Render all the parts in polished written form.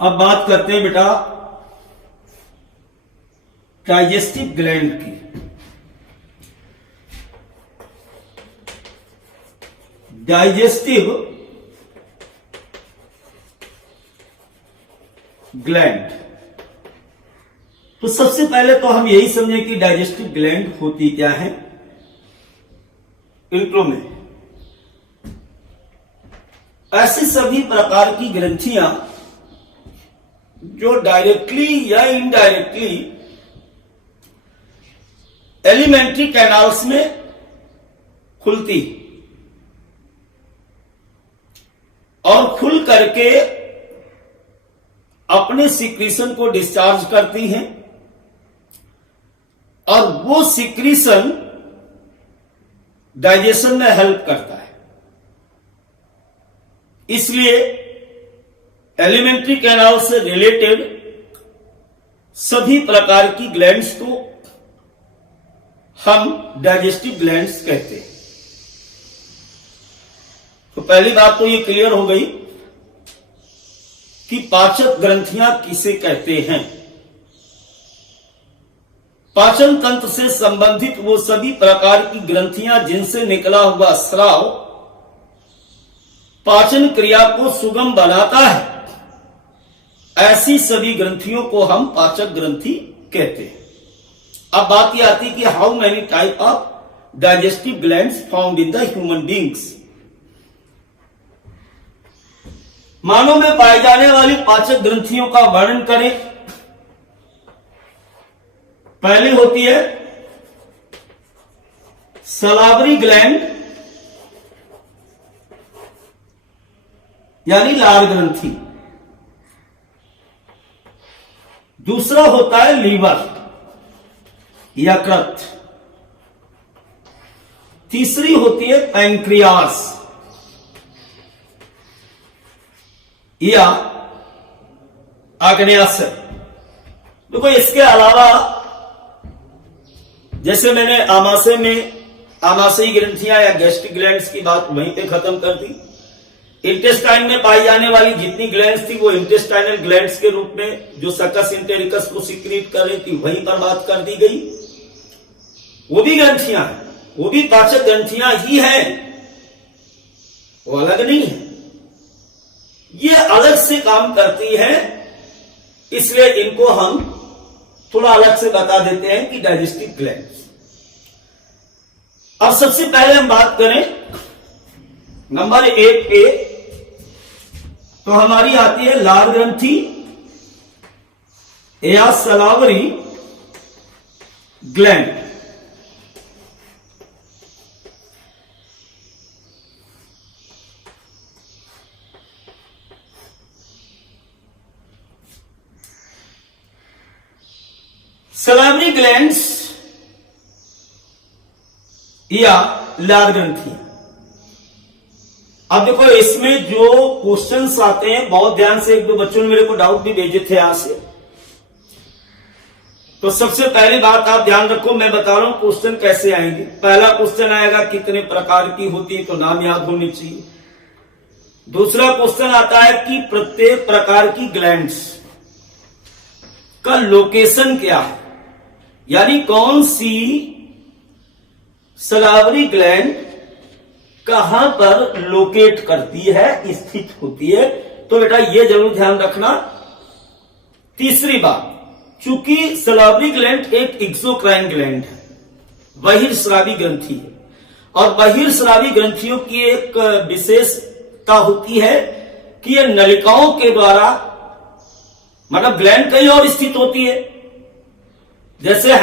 अब बात करते हैं बेटा डाइजेस्टिव ग्लैंड की। डाइजेस्टिव ग्लैंड, तो सबसे पहले तो हम यही समझें कि डाइजेस्टिव ग्लैंड होती क्या है। इंट्रो में ऐसी सभी प्रकार की ग्रंथियां जो डायरेक्टली या इनडायरेक्टली एलिमेंट्री कैनाल्स में खुलती और खुल करके अपने सिक्रीशन को डिस्चार्ज करती हैं, और वो सिक्रीशन डाइजेशन में हेल्प करता है। इसलिए एलिमेंट्री कैनाल से रिलेटेड सभी प्रकार की ग्लैंड्स को हम डाइजेस्टिव ग्लैंड्स कहते हैं। तो पहली बात तो ये क्लियर हो गई कि पाचक ग्रंथियां किसे कहते हैं। पाचन तंत्र से संबंधित वो सभी प्रकार की ग्रंथियां जिनसे निकला हुआ स्राव पाचन क्रिया को सुगम बनाता है, ऐसी सभी ग्रंथियों को हम पाचक ग्रंथि कहते हैं। अब बात यह आती है कि how many type of digestive glands found in the human beings. मानव में पाई जाने वाली पाचक ग्रंथियों का वर्णन करें। पहली होती है सलावरी ग्लैंड यानी लार ग्रंथि। दूसरा होता है लीवर, यकृत। तीसरी होती है पैंक्रियास या आग्नेयाशय। देखो, इसके अलावा जैसे मैंने आमाशयी ग्रंथियां या गैस्ट्रिक ग्लैंड्स की बात वहीं पे खत्म कर दी। इंटेस्टाइन में पाई जाने वाली जितनी ग्लैंड्स थी वो इंटेस्टाइनल ग्लैंड्स के रूप में जो सकस इंटेरिकस को सिक्रीट कर रही थी वहीं पर बात कर दी गई। वो भी ग्रंथियां हैं, वो भी पाचक ग्रंथियां ही हैं, वो अलग नहीं है। ये अलग से काम करती है, इसलिए इनको हम थोड़ा अलग से बता देते हैं कि डाइजेस्टिव ग्लैंड्स। अब सबसे पहले हम बात करें नंबर 1 पे, तो हमारी आती है लार ग्रंथि या सलावरी ग्लैंड। सलावरी ग्लैंड्स या लार ग्रंथि। अब देखो, इसमें जो क्वेश्चंस आते हैं, बहुत ध्यान से, एक दो बच्चों ने मेरे को डाउट भी भेजे थे यहां से। तो सबसे पहली बात आप ध्यान रखो, मैं बता रहा हूं क्वेश्चन कैसे आएंगे। पहला क्वेश्चन आएगा कितने प्रकार की होती है, तो नाम याद होनी चाहिए। दूसरा क्वेश्चन आता है कि प्रत्येक प्रकार की ग्लैंड्स का लोकेशन क्या है, यानी कौन सी सलावरी ग्लैंड कहां पर लोकेट करती है, स्थित होती है। तो बेटा ये जरूर ध्यान रखना। तीसरी बात, चूंकि सलावरी ग्लैंड एक एक्सोक्राइन ग्लैंड है, बहिर्स्रावी ग्रंथि है, और बहिर्स्रावी ग्रंथियों की एक विशेषता होती है कि ये नलिकाओं के द्वारा, मतलब ग्लैंड कहीं और स्थित होती है, जैसे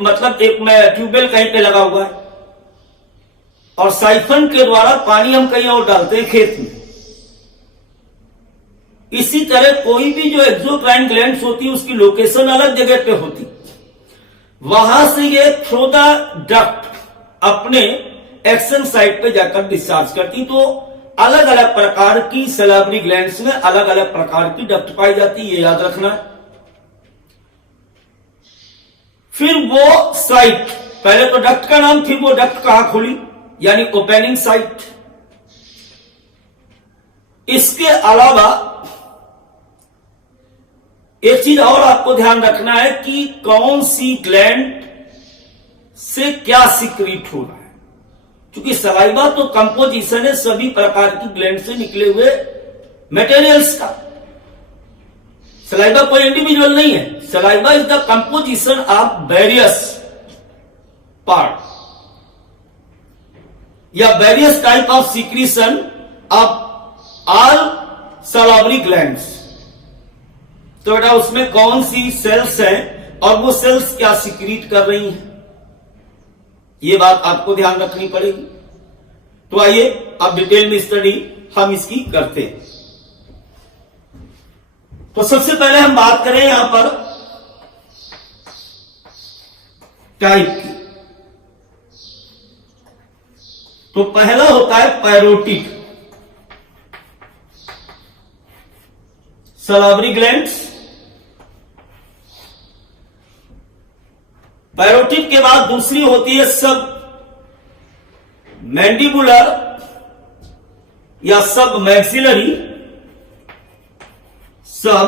मतलब एक में ट्यूबवेल कहीं पे लगा हुआ है और साइफन के द्वारा पानी हम कहीं और डालते हैं खेत में। इसी तरह कोई भी जो एक्सोक्राइन ग्लैंड्स होती है उसकी लोकेशन अलग जगह पे होती, वहां से ये थ्रू द डक्ट अपने एक्शन साइट पे जाकर डिस्चार्ज करती। तो अलग अलग प्रकार की सलावरी ग्लैंड्स में अलग अलग प्रकार की डक्ट पाई जाती है, ये याद रखना है। फिर वो साइट, पहले तो डक्ट का नाम थी, वो डक्ट कहां खुली, यानी ओपनिंग साइट। इसके अलावा एक चीज और आपको ध्यान रखना है कि कौन सी ग्लैंड से क्या सिक्रीट हो रहा है, क्योंकि सलाइवा तो कंपोजिशन है सभी प्रकार की ग्लैंड से निकले हुए मटेरियल्स का। सलाइवा कोई इंडिविजुअल नहीं है, saliva is the composition of various part या various type of secretion of all salivary glands. तो बेटा उसमें कौन सी सेल्स हैं और वो सेल्स क्या सिक्रीट कर रही हैं, ये बात आपको ध्यान रखनी पड़ेगी। तो आइए अब डिटेल में स्टडी हम इसकी करते हैं। तो सबसे पहले हम बात करें यहां पर टाइप की। तो पहला होता है पैरोटिड सलावरी ग्लैंड्स। पैरोटिड के बाद दूसरी होती है सब मैंडिबुलर या सब मैक्सिलरी, सब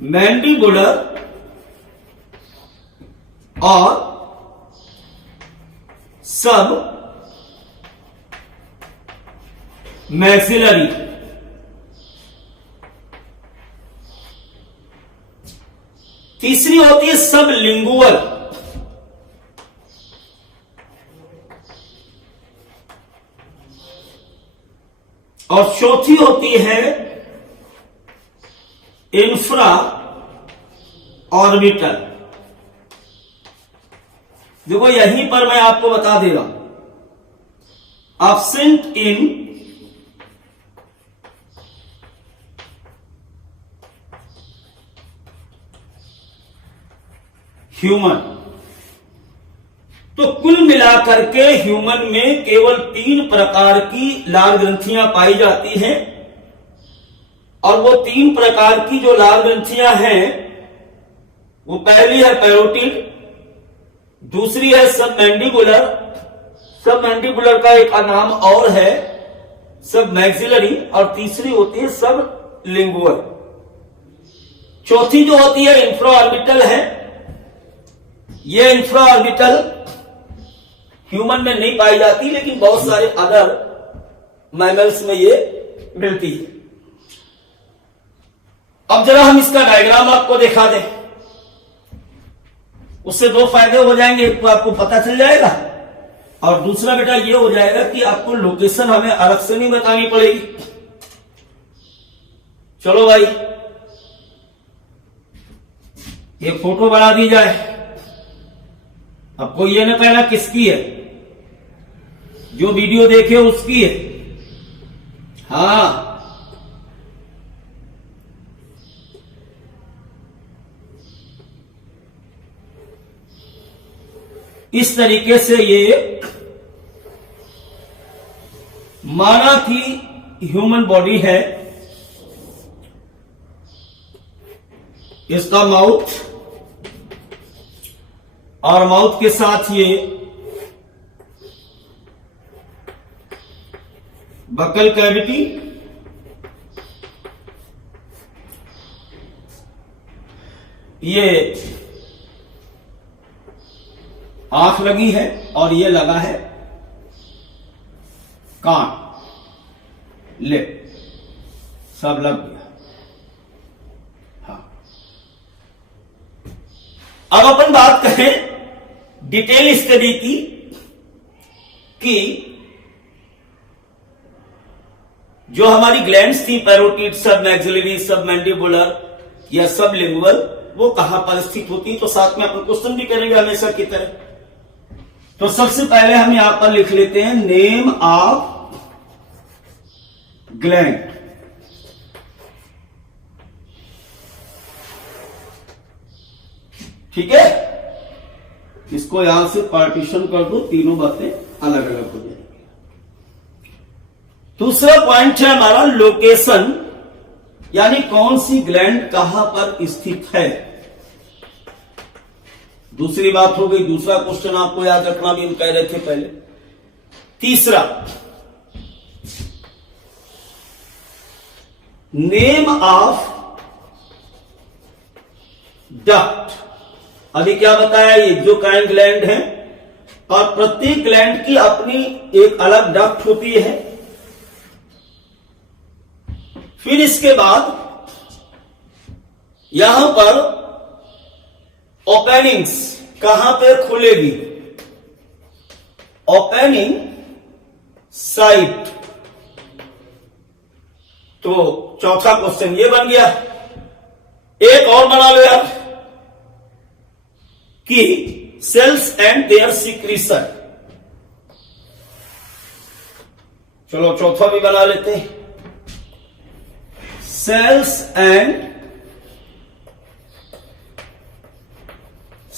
मैंडिबुलर और सब मैक्सिलरी। तीसरी होती है सब लिंगुअल और चौथी होती है इंफ्रा ऑर्बिटल। देखो यहीं पर मैं आपको बता दे रहा हूं, एब्सेंट इन ह्यूमन। तो कुल मिलाकर के ह्यूमन में केवल 3 प्रकार की लाल ग्रंथियां पाई जाती हैं और वो 3 प्रकार की जो लाल ग्रंथियां हैं वो पहली है पैरोटिड, दूसरी है सब मैंडिबुलर, सब मैंडिबुलर का एक नाम और है सब मैक्सिलरी, और तीसरी होती है सब लिंगुअल। चौथी जो होती है इंफ्रा ऑर्बिटल है। ये इंफ्रा ऑर्बिटल ह्यूमन में नहीं पाई जाती लेकिन बहुत सारे अदर मैमल्स में ये मिलती है। अब जरा हम इसका डायग्राम आपको दिखा दें, उससे 2 फायदे हो जाएंगे। एक तो आपको पता चल जाएगा और दूसरा बेटा ये हो जाएगा कि आपको लोकेशन हमें अलग से नहीं बतानी पड़ेगी। चलो भाई ये फोटो बना दी जाए। आपको ये न कहना किसकी है, जो वीडियो देखे उसकी है। हाँ इस तरीके से ये माना कि ह्यूमन बॉडी है, इसका माउथ और माउथ के साथ ये बकल कैविटी, ये आंख लगी है और ये लगा है कान, ले सब लग गया। हाँ अब अपन बात करें डिटेल स्टडी की कि जो हमारी ग्लैंड्स थी पैरोटिड, सब मैक्सिलरी, सब मैंडिबुलर या सब लिंगुअल, वो कहां पर स्थित होती है। तो साथ में अपन क्वेश्चन भी करेंगे हमेशा की तरह। तो सबसे पहले हम यहां पर लिख लेते हैं नेम ऑफ ग्लैंड। ठीक है, इसको यहां से पार्टीशन कर दो, तीनों बातें अलग अलग हो जाएंगी। दूसरा पॉइंट है हमारा लोकेशन, यानी कौन सी ग्लैंड कहां पर स्थित है। दूसरी बात हो गई, दूसरा क्वेश्चन आपको याद रखना भी हम कह रहे थे पहले। तीसरा नेम ऑफ डक्ट। अभी क्या बताया, ये एक्सोक्राइन ग्लैंड है और प्रत्येक ग्लैंड की अपनी एक अलग डक्ट होती है। फिर इसके बाद यहां पर ओपनिंग्स कहां पे खुलेगी, ओपनिंग साइट। तो चौथा क्वेश्चन ये बन गया। एक और बना लो यार कि सेल्स एंड देयर सीक्रीशन। चलो चौथा भी बना लेते हैं, सेल्स एंड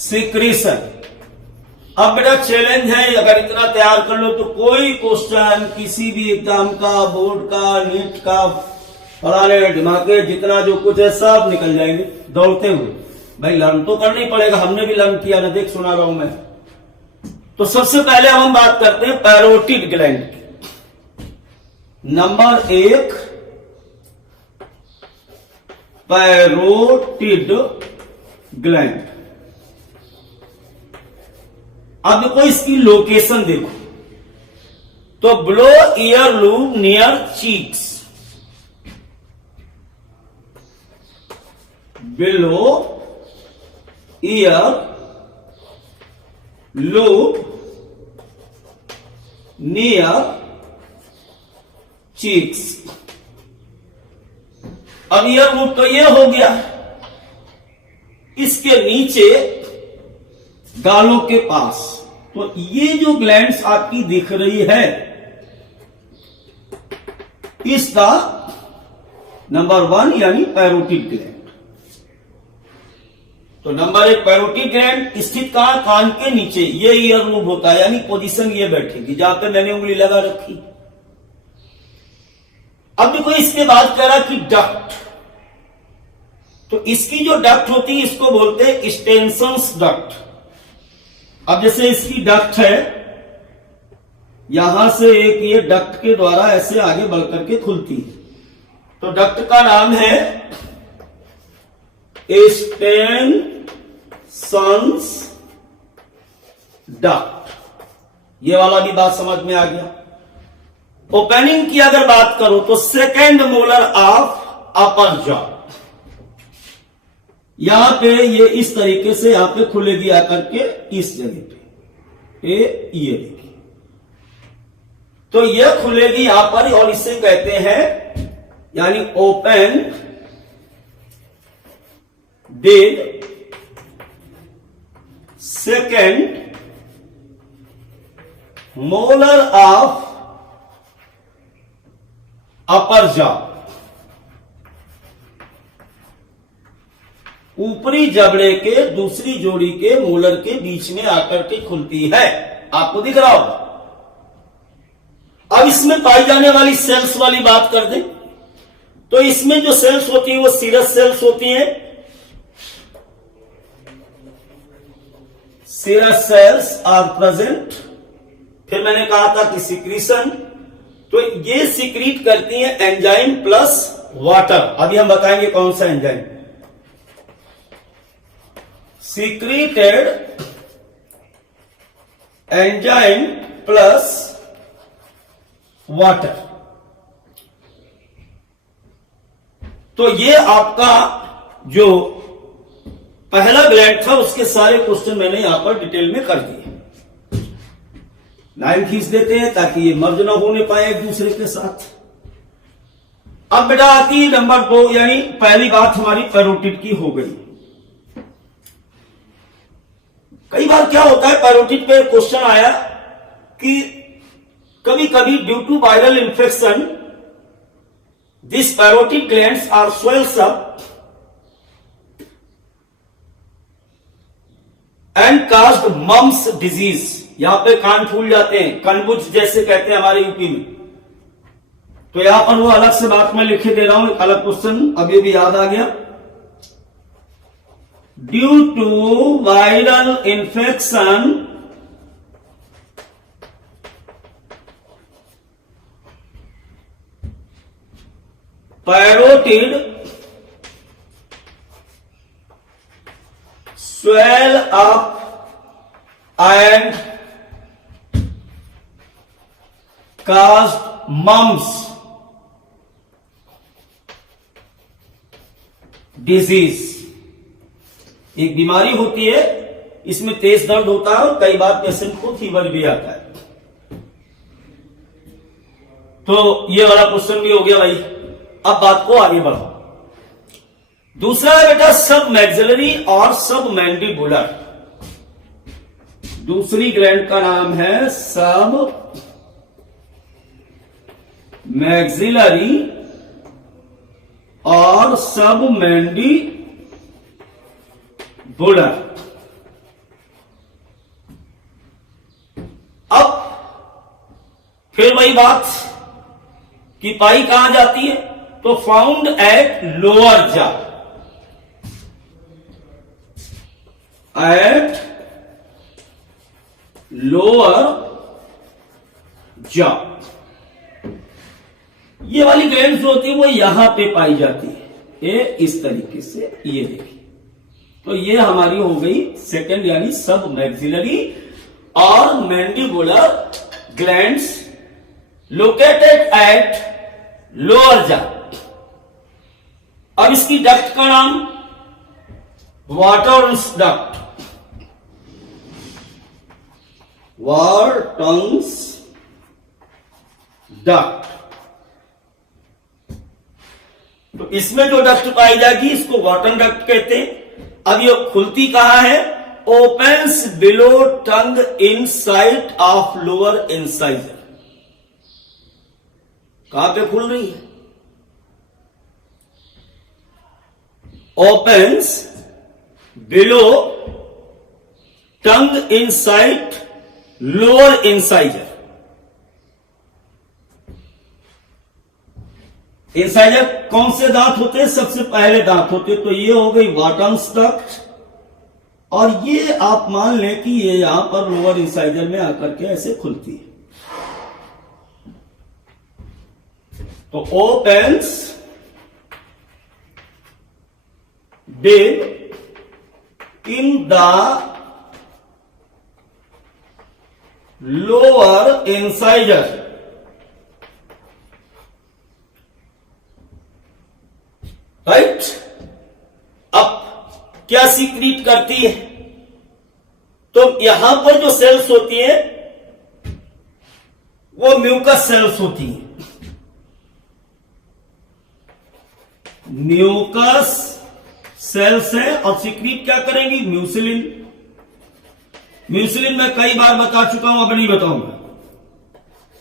सीक्रीशन। अब बेटा चैलेंज है, अगर इतना तैयार कर लो तो कोई क्वेश्चन किसी भी एग्जाम का, बोर्ड का, नीट का, फलाने ढिमाके जितना जो कुछ है सब निकल जाएंगे दौड़ते हुए। भाई लर्न तो करना ही पड़ेगा, हमने भी लर्न किया ना, देख सुना रहा हूं मैं। तो सबसे पहले हम बात करते हैं पैरोटिड ग्लैंड की। Number 1 parotid gland. अब देखो इसकी लोकेशन देखो, तो blow year lube near cheeks, below year lube near cheeks. अब ईयर लूब तो ये हो गया, इसके नीचे गालों के पास। तो ये जो ग्लैंड्स आपकी दिख रही है, इसका नंबर 1 यानी पैरोटिड ग्लैंड। तो नंबर 1 पैरोटिड ग्लैंड स्थित कहां, कान के नीचे। ये ईयर लूब होता है, यानी पोजीशन ये बैठेगी जहां पे मैंने उंगली लगा रखी। अब देखो इसके बाद कह रहा कि डक्ट, तो इसकी जो डक्ट होती है इसको बोलते हैं एक्सटेंशंस डक्ट। अब जैसे इसकी डक्ट है, यहां से एक ये डक्ट के द्वारा ऐसे आगे बढ़ करके खुलती है, तो डक्ट का नाम है एक्सटेंशंस डक्ट। ये वाला भी बात समझ में आ गया। ओपनिंग की अगर बात करो तो second molar of upper jaw, यहां पे ये इस तरीके से यहां पे खुलेगी आकर के इस जगह पे, ये देखिए, तो ये खुलेगी यहां पर और इसे कहते हैं यानी open dead second molar of upper jaw. ऊपरी जबड़े के दूसरी जोड़ी के मोलर के बीच में आकर के खुलती है, आपको दिख रहा होगा। अब इसमें पाई जाने वाली सेल्स वाली बात कर दें तो इसमें जो सेल्स होती है वो सीरस सेल्स होती हैं। Serous cells are present. फिर मैंने कहा था कि सीक्रीशन, तो ये सीक्रीट करती है एंजाइम प्लस वाटर। अभी हम बताएंगे कौन सा enzyme. Secreted enzyme plus water. तो ये आपका जो पहला ग्लैंड था उसके सारे क्वेश्चन मैंने यहां पर डिटेल में कर दिए। लाइन खींच देते हैं ताकि ये मर्ज ना होने पाए एक दूसरे के साथ। अब बेटा आती है नंबर 2, यानी पहली बात हमारी पैरोटिड की हो गई। कई बार क्या होता है पैरोटिड पे क्वेश्चन आया कि कभी कभी due to viral infection this parotid glands are swells up and caused mumps disease. यहां पे कान फूल जाते हैं, कनबुज जैसे कहते हैं हमारे यूपी में। तो यहां पर वो अलग से बात मैं लिखे दे रहा हूं, एक अलग क्वेश्चन अभी भी याद आ गया। Due to viral infection parotid swell up and cause mumps disease. एक बीमारी होती है, इसमें तेज दर्द होता है और कई बार पेशेंट को फीवर भी आता है। तो ये वाला क्वेश्चन भी हो गया भाई। अब बात को आगे बढ़ाओ। दूसरा है बेटा सब मैक्सिलरी और सब मैंडिबुलर। दूसरी ग्लैंड का नाम है सब मैक्सिलरी और सब मैंडिबुलर। अब फिर वही बात कि पाई कहां जाती है, तो फाउंड एट लोअर जा, एट लोअर जा। ये वाली ग्लैंड जो होती है वो यहां पे पाई जाती है, ये इस तरीके से, ये देखिए। तो ये हमारी हो गई सेकंड यानी सब मैक्सिलरी और mandibular glands located at lower जा। अब इसकी डक्ट का नाम वाटर्स डक्ट, वाटर्स डक्ट। तो इसमें जो डक्ट पाई जाएगी इसको वाटन डक्ट कहते हैं। अब ये खुलती कहां है, opens below tongue in site of lower incisor. कहां पे खुल रही है, ओपन्स बिलो टंग इन साइट लोअर इंसाइजर। इंसाइजर कौन से दांत होते हैं, सबसे पहले दांत होते हैं। तो ये हो गई वाटन्स डक्ट, और ये आप मान लें कि ये यहां पर लोअर इंसाइजर में आकर के ऐसे खुलती है। तो opens bill in the lower incisor, right. अब क्या सीक्रेट करती है, तो यहां पर जो सेल्स होती है वो म्यूकस सेल्स होती है। म्यूकस सेल्स है और सीक्रेट क्या करेंगी, म्यूसिलिन। म्यूसिलिन मैं कई बार बता चुका हूं, अब नहीं बताऊंगा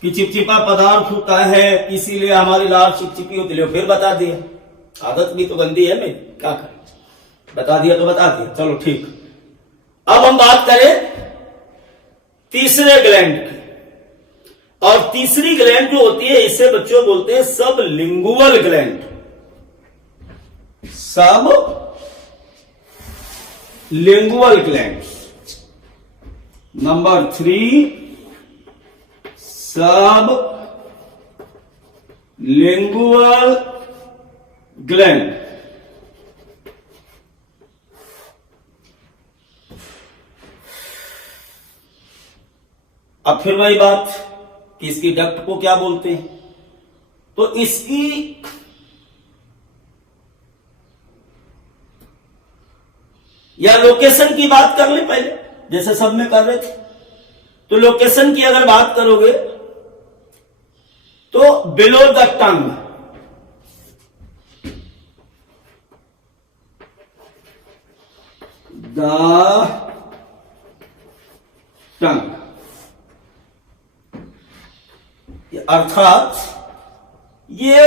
कि चिपचिपा पदार्थ होता है इसीलिए हमारी लार चिपचिपी होती है। फिर बता दिया, आदत भी तो गंदी है, मैं क्या करें, बता दिया तो बता दिया, चलो ठीक। अब हम बात करें तीसरे ग्लैंड की, और तीसरी ग्लैंड जो होती है इसे बच्चों बोलते हैं सब लिंगुअल ग्लैंड। सब लिंगुअल ग्लैंड। नंबर 3 सब लिंगुअल ग्लैंड। अब फिर वही बात कि इसकी डक्ट को क्या बोलते हैं, तो इसकी या लोकेशन की बात कर ले पहले, जैसे सब में कर रहे थे। तो लोकेशन की अगर बात करोगे तो below the tongue, the tongue, अर्थात ये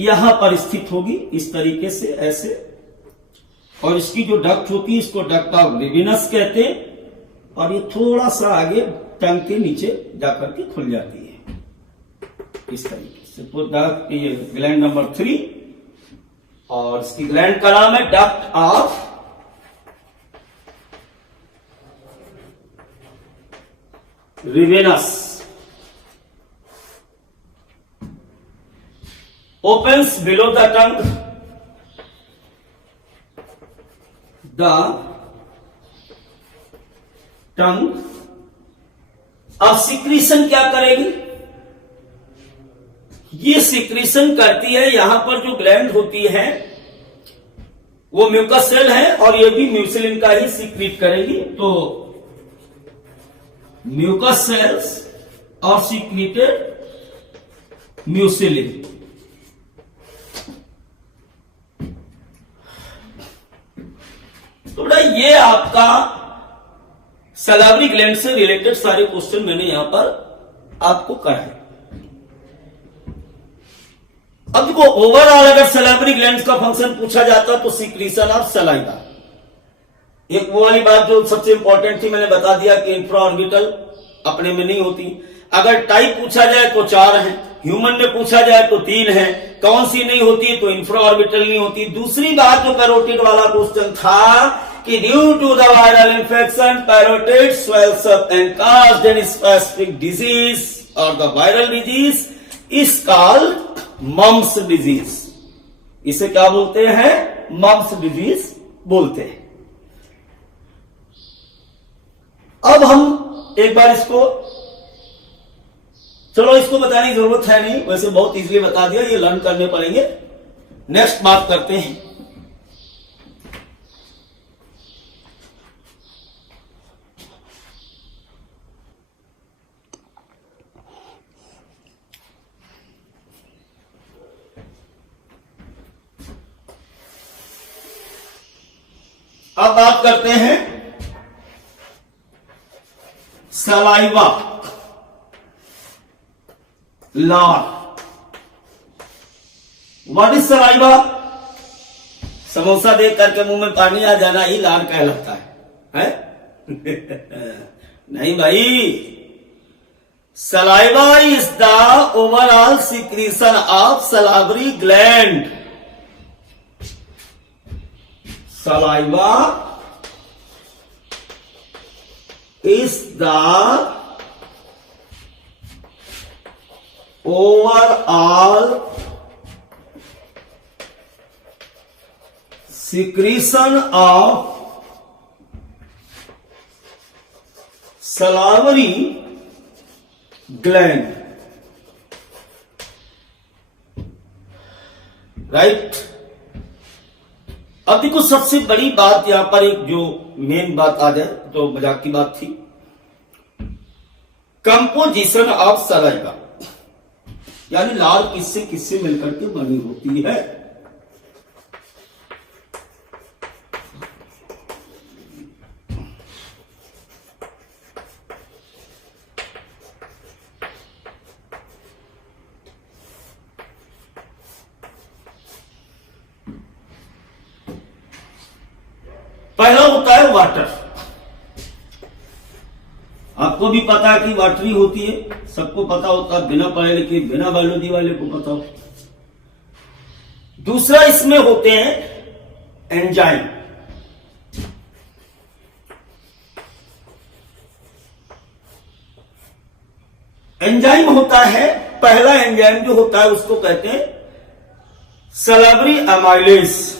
यहां पर स्थित होगी इस तरीके से ऐसे, और इसकी जो डक्ट होती है इसको डक्ट ऑफ रिविनस कहते हैं, और ये थोड़ा सा आगे टंग के नीचे जाकर के खुल जाती है इस तरीके से। तो डक्ट, ये ग्लैंड नंबर 3, और इसकी ग्लैंड का नाम है duct of Rivinus. opens below the tongue. The tongue. अब सिक्रीशन क्या करेगी? ये सिक्रीशन करती है, यहां पर जो ग्लैंड होती है वो म्यूकस सेल है और ये भी म्यूसिलिन का ही सिक्रीट करेगी। तो म्यूकस सेल्स और सिक्रीटेड म्यूसिलिन। तो बेटा ये आपका सलावरी ग्लैंड से रिलेटेड सारे क्वेश्चन मैंने यहां पर आपको कराए। अब देखो ओवरऑल अगर सलावरी ग्लैंड का फंक्शन पूछा जाता तो सिक्रीशन ऑफ सलाइवा। एक वो वाली बात जो सबसे इंपॉर्टेंट थी मैंने बता दिया कि इंफ्रा ऑर्बिटल अपने में नहीं होती। अगर टाइप पूछा जाए तो 4 है, ह्यूमन में पूछा जाए तो 3 है, कौन सी नहीं होती तो इंफ्रा ऑर्बिटल नहीं होती। दूसरी बात जो पैरोटिड वाला क्वेश्चन था कि due to the viral infection parotid swells up and caused an specific disease और the viral disease is called mumps disease. इसे क्या बोलते हैं? मम्स डिजीज बोलते हैं। अब हम एक बार इसको, चलो इसको बताने की जरूरत है नहीं, वैसे बहुत इजीली बता दिया, ये लर्न करने पड़ेंगे। नेक्स्ट बात करते हैं। अब बात करते हैं सलाइवा, लार। What is saliva? समोसा देख करके मुंह में पानी आ जाना ही लार कहलाता है? नहीं भाई, saliva is the overall secretion of सलावरी gland. Saliva is the overall secretion of salivary gland, right? अब देखो सबसे बड़ी बात यहां पर एक जो मेन बात आ जाए तो मजाक की बात थी, कंपोजिशन ऑफ सलाइवा, यानी लार किससे किससे मिलकर के बनी होती है। पहला होता है वाटर। आपको भी पता है कि वाटरी होती है, सबको पता होता है, बिना पढ़े लिखे बिना बायोलॉजी वाले को पता हो। दूसरा इसमें होते हैं एंजाइम। एंजाइम होता है, पहला एंजाइम जो होता है उसको कहते हैं सलावरी अमाइलेज।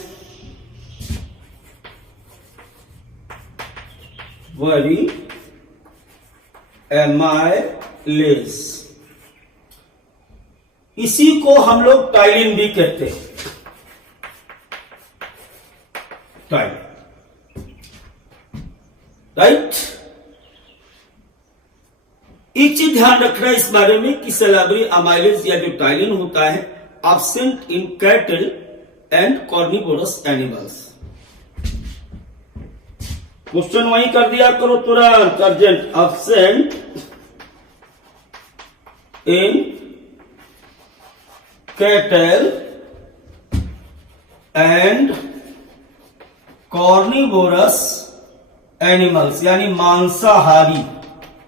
वरी एमाइलेज, इसी को हम लोग टाइलिन भी कहते हैं। Ptyalin, right. एक चीज ध्यान रखना इस बारे में कि सलावरी अमाइलेज या जो टाइलिन होता है absent in cattle and carnivorous animals. Question वही कर दिया करो तुरंत, urgent. Absent in cattle and carnivorous animals, यानी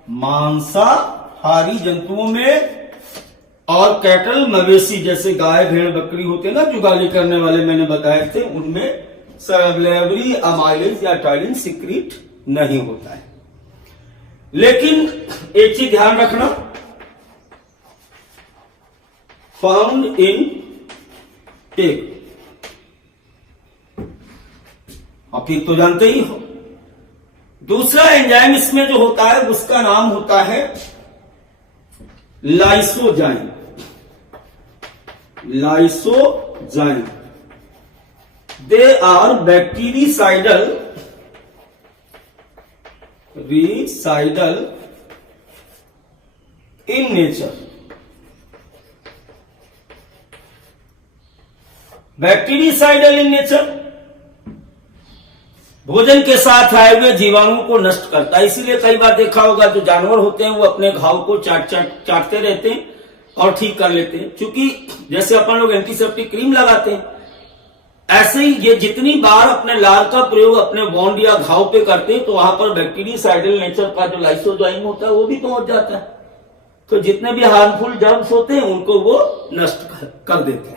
मांसाहारी जंतुओं में, और कैटल मवेशी जैसे गाय भेड़ बकरी होते ना जुगाली करने वाले मैंने बताए थे, उनमें सलावरी अमाइलेज या टाइलिन सिक्रीट नहीं होता है। लेकिन एक चीज ध्यान रखना, फाउंड इन एक, आप एक तो जानते ही हो। दूसरा एंजाइम इसमें जो होता है उसका नाम होता है lysozyme. Lysozyme, they are bactericidal in nature. Bactericidal in nature, भोजन के साथ आए हुए जीवाणु को नष्ट करता है। इसीलिए कई बार देखा होगा जो जानवर होते हैं वो अपने घाव को चाटते रहते हैं और ठीक कर लेते हैं। क्योंकि जैसे अपन लोग एंटीसेप्टिक क्रीम लगाते हैं, ऐसे ही ये जितनी बार अपने लार का प्रयोग अपने वॉन्ड या घाव पे करते हैं तो वहां पर बैक्टीरियासाइडल नेचर का जो लाइसोजाइम होता है वो भी पहुंच जाता है। तो जितने भी हार्मफुल जर्म्स होते हैं उनको वो नष्ट कर देते हैं।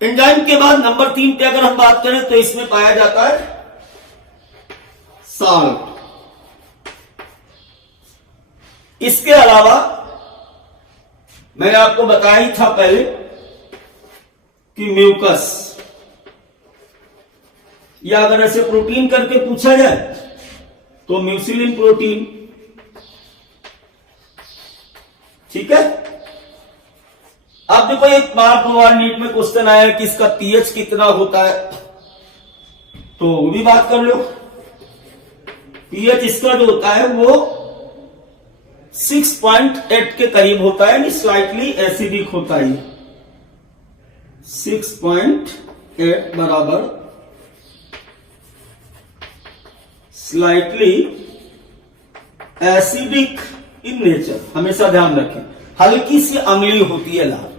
एंजाइम के बाद नंबर 3 पे अगर हम बात करें तो इसमें पाया जाता है साल्ट। इसके अलावा मैंने आपको बताया ही था पहले कि म्यूकस, या अगर ऐसे प्रोटीन करके पूछा जाए तो म्यूसिलिन प्रोटीन, ठीक है। अब देखो एक बार नीट में क्वेश्चन आया कि इसका पीएच कितना होता है, तो वो भी बात कर लो। पीएच इसका जो होता है वो 6.8 के करीब होता है, यानी स्लाइटली एसिडिक होता है। 6.8 बराबर स्लाइटली एसिडिक इन नेचर, हमेशा ध्यान रखें। हल्की सी अम्लीय होती है लार।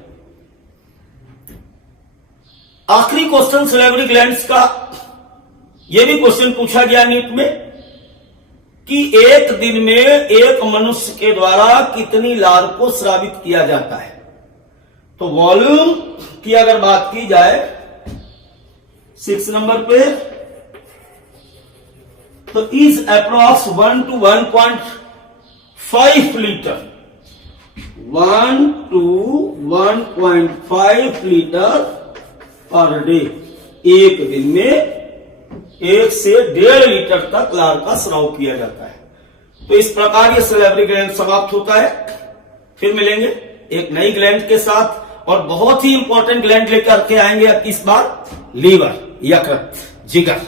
आखिरी क्वेश्चन सलेवरी ग्लैंड्स का, यह भी क्वेश्चन पूछा गया नीट में कि एक दिन में एक मनुष्य के द्वारा कितनी लार को स्रावित किया जाता है। तो वॉल्यूम की अगर बात की जाए 6 नंबर पे, तो is approx 1 to 1.5 litre, 1 to 1.5 litre per day. एक दिन में 1 से 1.5 लीटर तक लार का स्राव किया जाता है। तो इस प्रकार ये सलेवरी ग्लैंड समाप्त होता है। फिर मिलेंगे एक नई ग्लैंड के साथ, और बहुत ही इंपॉर्टेंट ग्लैंड लेकर के आएंगे इस बार, लीवर, यकृत, जिगर।